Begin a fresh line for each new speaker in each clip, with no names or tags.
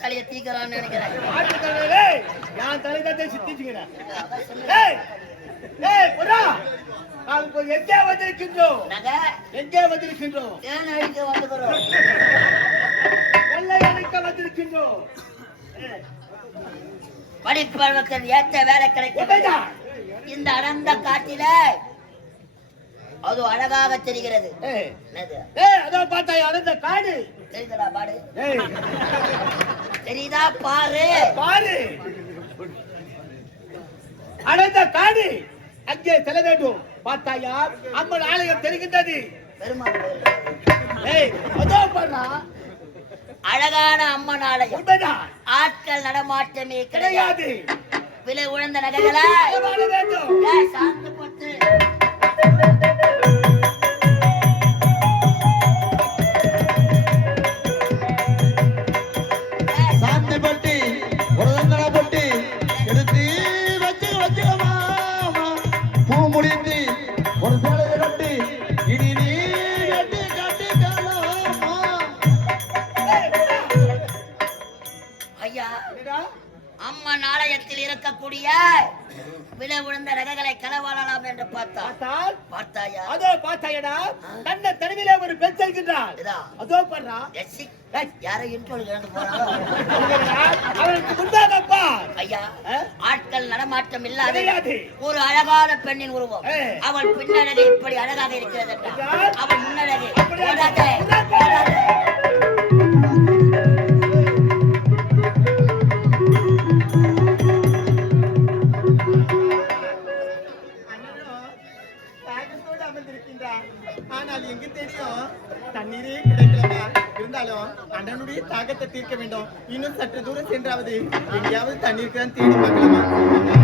சித்திக்கிறான்னு நினைக்கிறேன்.
ஆட்டுக்கல்லே, என் தலைதத்தை சித்திச்சுக்கிறேன். ஏய், ஏய், புறா, நாம் இப்போ எங்கே வந்திருக்கின்றோம்?
நாங்க
எங்கே வந்திருக்கின்றோம்?
தேன் அழிக்க வந்துக்கிறோம்
வெள்ளை அணைக்க வந்திருக்கின்றோம். ஏய்,
படிப்பழக்கத்தில் ஏற்ற வேலை கிடைக்கும். இந்த அடர்ந்த காட்டில அது அழகாக தெரிகிறது.
ஏய்,
என்னது?
ஏய், அதோ பார்த்தாயா, அடர்ந்த காடு?
தெரியுதா பாடு. தெரியுதா? பாரு.
பாரு. அடர்ந்த காடு. அங்கே செல்ல வேண்டும். பார்த்தாயா? அம்மன் ஆலயம் தெரிகின்றது.
அழகான அம்மன் ஆலயம். ஆட்கள் நடமாட்டமே கிடையாது. விலை உழந்த நகைகளை? சாந்து போட்டு. ஐயா? ஆட்கள் நடமாட்டம் இல்லாத ஒரு அழகான பெண்ணின் உருவம். அவள் பின்னழகு இப்படி அழகாக இருக்கிறது? அவள் முன்னழகு
இருந்தாலும் அண்ணனுடைய தாகத்தை தீர்க்க வேண்டும். இன்னும் சற்று தூரம் சென்றாவது எங்கேயாவது தண்ணீர் தான் தேடி பார்க்கலாமா?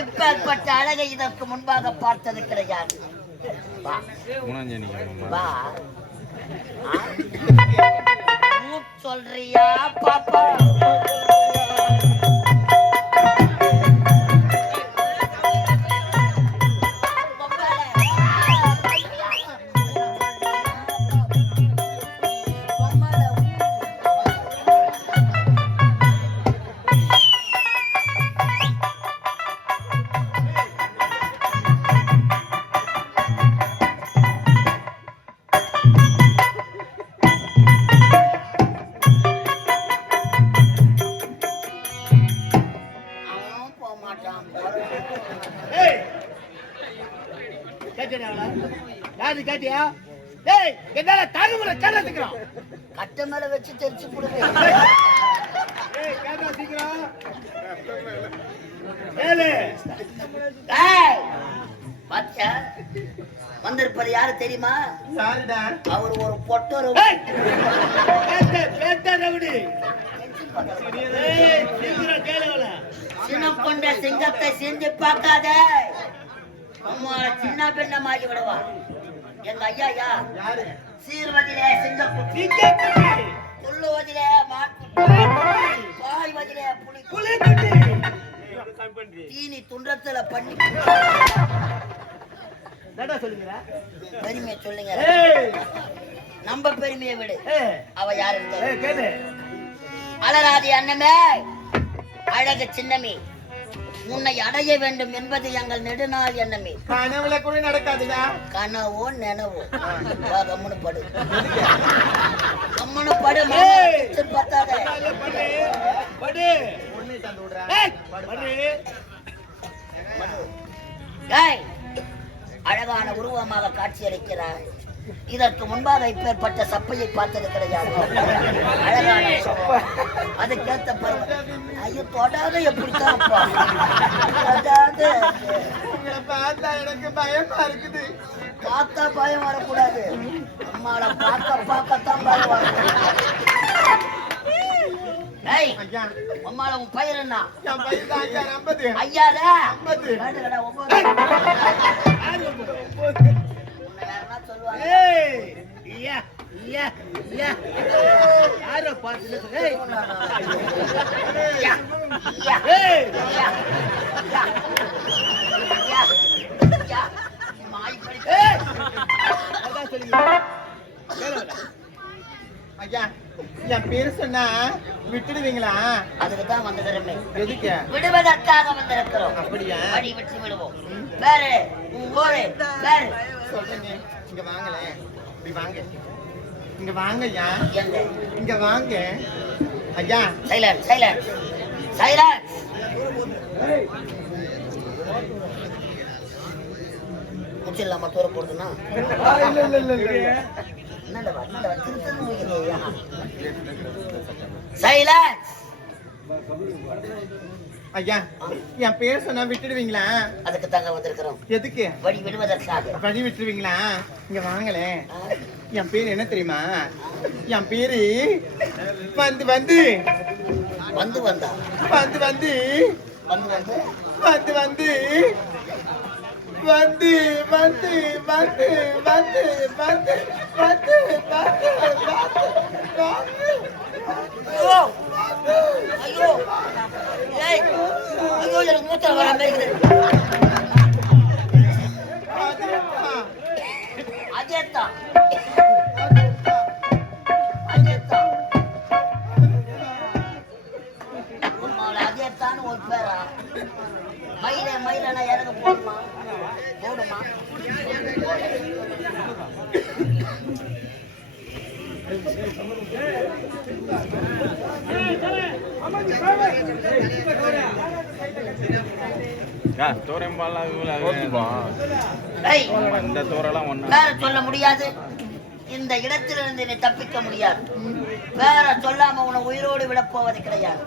எப்பேற்பட்ட அழகை இதற்கு முன்பாக பார்த்தது கிடையாது சொல்றியா பாப்பா? அடிச்சு தெரிச்சு கொடுங்க பாத்தியா வந்திருப்பது யாரு தெரியுமா அவர் ஒரு பொட்டர் சினம் கொண்ட சிங்கத்தை செஞ்சு பார்க்காத நம்ம சின்ன பெண்ணமாகி விடுவா? எங்க ஐயா
ஐயா.
சீர்வதிலே
சிங்கப்பூர்
துள்ளுவதிலே மாட்டுக்குட்டி பாய்வதிலே புலி
புலிக்குட்டி
தீனி துன்றத்துல பண்ணி
சொல்லுங்க
பெருமையை சொல்லுங்க. நம்ம பெருமையை விடு. அவ
கேளு.
அலராதி அண்ணமே அழகு சின்னமே. உன்னை அடைய வேண்டும் என்பது எங்கள் நெடுநாள் எண்ணமே.
கனவுல கூட நடக்காதுடா.
கனவோ நினவோ. கம்முனு படு. கம்முனு பத்தாத
படு
அழகான உருவமாக காட்சியளிக்கிறார் இதற்கு முன்பாக இப்பேற்பட்ட சப்பையை பார்த்தது கிடையாது அழகான. அதுக்கேத்த பருவம் ஐயோ தொடாத எப்படித்தான்? தொடாத.
பார்த்தா எனக்கு பயமா இருக்குது.
பார்த்தா பயம் வரக்கூடாது. அம்மாளை பார்க்க பார்க்கத்தான் பயம் அம்மாள உன் பயிர் என்ன?
என் பையன் தான் ஐயா நம்பது
ஐயாத
ஐம்பது.
ஒன்பது.
யாரோ பார்த்து
ஐயா
என் பேர் சொன்னா விட்டுடுவீங்களா
அதுக்கு தான் வந்திருக்கிறேன்
எதுக்கு
விடுவதற்காக வந்திருக்கிறோம்.
அப்படியா?
அடி விட்டு விடுவோம். வேறு உன் ஊரு வேறு.
சொல்லுங்க. இங்க வாங்களேன் இப்படி வாங்க. இங்க வாங்க ஐயா. இங்க வாங்க. ஐயா.
சைலண்ட் சைலண்ட் சைலண்ட் முடிச்சிடலாமா தூர போடுதுன்னா
இல்ல ஐயா என் பேர் சொன்னா விட்டுடுவீங்களா?
அதுக்கு தாங்க வந்திருக்கிறோம்.
எதுக்கு?
வழி விடுவதற்காக.
வழி விட்டுருவீங்களா? இங்க வாங்களேன்
ஆ,
என் பேர் என்ன தெரியுமா? என் பேரு வந்து. வந்து
வந்து. வந்தா
வந்து. வந்து
வந்து. வந்து
வந்து. வந்து வந்து. வந்து வந்து. வந்து வந்து. வந்து வந்து.
எனக்கு மூத்தம் வர மாதிரி அதே தான் ஒரு பேரா மயில மயிலனா இறங்க போடுமா போடுமா
Thank
you. சொல்ல முடியாது. இந்த இடத்திலிருந்து நீ தப்பிக்க முடியாது. வேற சொல்லாம உன்னை உயிரோடு விட போவது கிடையாது.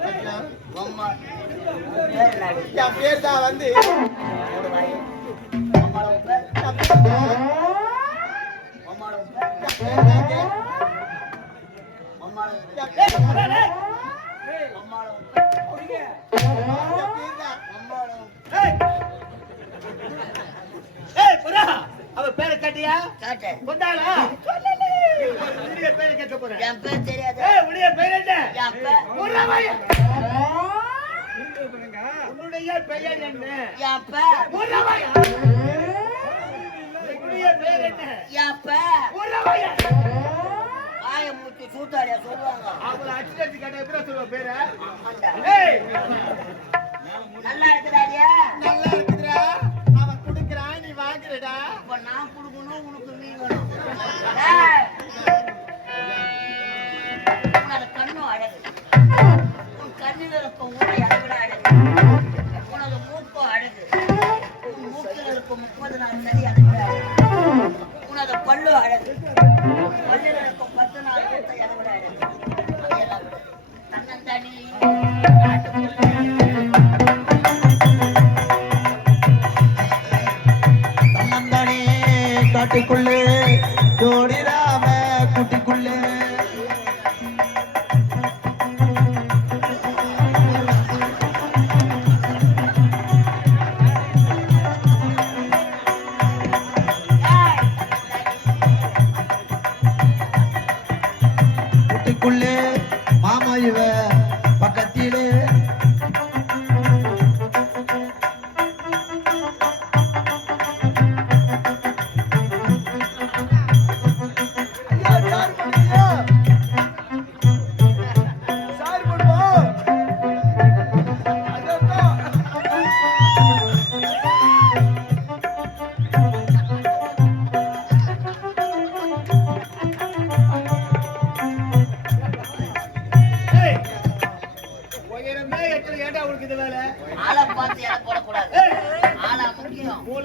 ஆமாண்டா.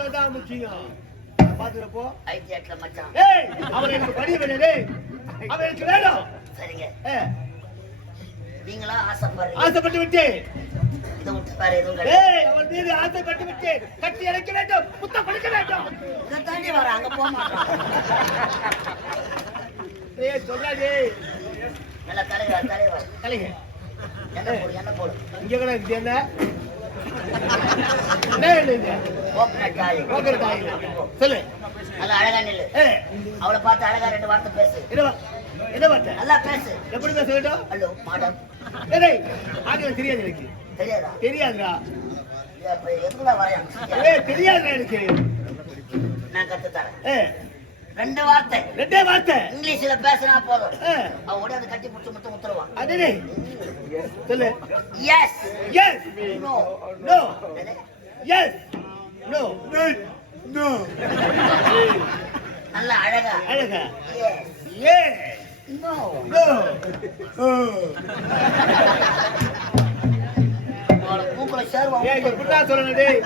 முக்கியம்.
மூளைதான் முக்கியம்
மச்சான்.
ஏய் அவன் எனக்கு படி வேணும் டேய் அவன் எனக்கு வேணும்.
சரிங்க.
ஏய்,
நீங்களா ஆசைப்படுறீங்க?
ஆசைப்பட்டு விட்டு
இதை விட்டு வேற எதுவும் கிடையாது.
ஏய் அவன் மீது ஆசைப்பட்டு விட்டு கட்டி இறக்க வேண்டும். புத்தம் கொடுக்க வேண்டும்.
இதை தாண்டி வர அங்க போக மாட்டான்.
ஏய் சொல்லாதே.
நல்ல தலைவர் தலைவர். என்ன போடு என்ன போடு.
இங்க கூட இருக்கு என்ன சொல்லு.
நல்லா அழகா நில்லு.
ஏய்
அவளை பார்த்து அழகா ரெண்டு வார்த்தை பேசு.
என்ன வார்த்தை
நல்லா பேசு.
எப்படி பேச வேண்டும்?
ஹலோ மேடம்
ஆங்கிலம் தெரியாது எனக்கு.
தெரியாதா?
தெரியாதுடா.
எதுக்குள்ள வரையான்
ஏய் தெரியாதுடா எனக்கு.
நான் கத்து தரேன் ரெண்டு வார்த்தை.
ரெண்டே வார்த்தை.
இங்கிலீஷ்ல பேசினா போதும். அவன் உடனே அதை கட்டி பிடிச்சு மட்டும் உத்தரவான்
அடடே. சொல்லு.
Yes
yes
no
no yes no no
நல்லா அழகா.
அழகா.
எஸ் நோ
நோ
சேருவான்.
டேய்.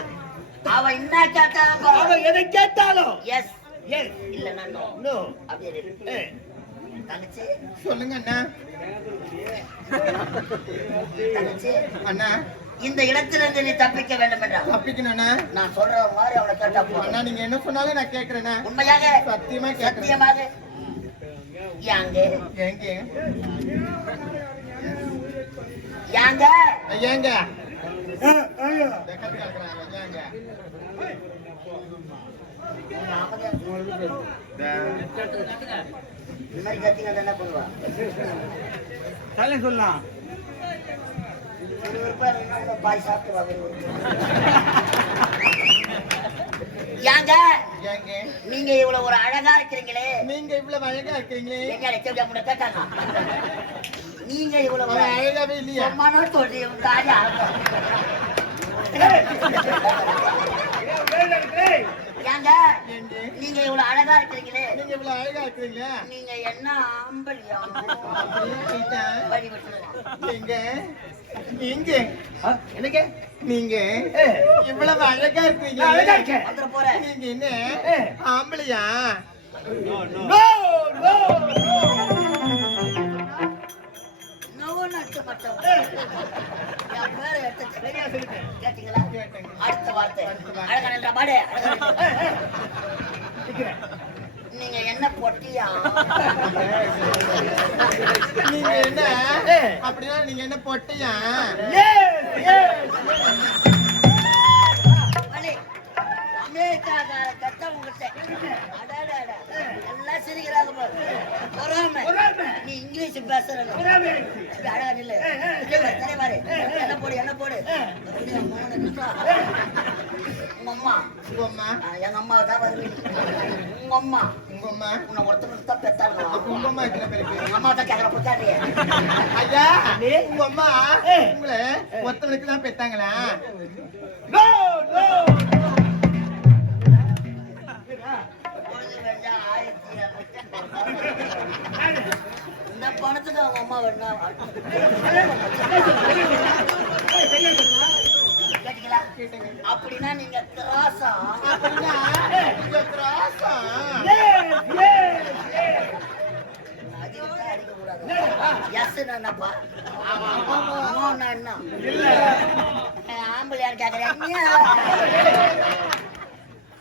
அவன் என்ன கேட்டாலும்
அவன் எதை கேட்டாலும்.
எஸ்
எஸ்
இல்லைன்னா நோ
நோ
அப்படியே தங்கச்சி.
சொல்லுங்க அண்ணா.
தங்கச்சி
அண்ணா
இந்த இடத்திலிருந்து நீ தப்பிக்க வேண்டும் என்றால்
தப்பிக்கணும் அண்ணா.
நான் சொல்ற மாதிரி அவளை கேட்டா
அண்ணா நீங்க என்ன சொன்னாலும் நான் கேக்குறேண்ணா
உண்மையாக?
சத்தியமா
சத்தியமாக? யாங்க?
ஏங்க?
யாங்க?
ஏங்க? ஏங்க?
இந்த மாதிரி கத்திங்க என்ன பண்ணுவா
தலை சொல்லலாம்
நீங்க இவ்வளவு ஒரு அழகா இருக்கிறீங்களே.
நீங்க இவ்வளவு அழகா
கேட்டாங்க. நீங்க இவ்வளவு
ஒரு அழகாவே இல்லையா?
சும்மானா சொல்லி தாடி ஏங்க நீங்க இவ்வளவு அழகா இருக்கிறீங்களே
நீங்க இவ்வளவு அழகா இருக்கீங்களா
நீங்க என்ன. வழி விட்டுருவான்
நீங்க நீங்க
எனக்கு
நீங்க இவ்வளவு அழகா இருக்கீங்க
அழகா இருக்கேன்
வந்துட போறேன்
நீங்க என்ன. ஆம்பளையா
நோ நோ நோ
மாட்டோம் கேட்டீங்களா வார்த்தை அழகா நின்றா மாடு அழகா நின்றா.
நிக்கிறேன்
நீங்க என்ன பொட்டியா
நீங்க என்ன. அப்படின்னா நீங்க என்ன பொட்டையா
அமெரிக்காக்கார அடாடாடா எல்லாம் சிரிக்கிறாங்க பொறாம. நீ இங்கிலீஷ் பேசுற அழகா நில்லு. தலைவாரு. என்ன போடு என்ன போடு. உங்க அம்மா.
உங்க அம்மா?
எங்க அம்மாவை தான் வருவீங்க உங்க அம்மா.
உங்க அம்மா?
உன்னை ஒருத்தருக்கு தான் பெத்தாங்க.
உங்க அம்மா எத்தனை பேருக்கு
எங்க அம்மா தான் கேக்குற புத்தாடி
ஐயா உங்க அம்மா. உங்களை ஒருத்தவனுக்கு தான் பெத்தாங்களா?
நோ நோ
இந்த பணத்துக்கு அவங்க அம்மா வேணா அப்படின்னா நீங்க கிராஸா
அப்படின்னா நீங்க திராசா.
ஆம்பளையான்னு கேக்குறேன்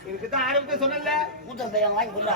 இதுக்கு தான் ஆரம்பத்தை சொன்னல
மூத்த பையன் வாங்கி கொடுறா.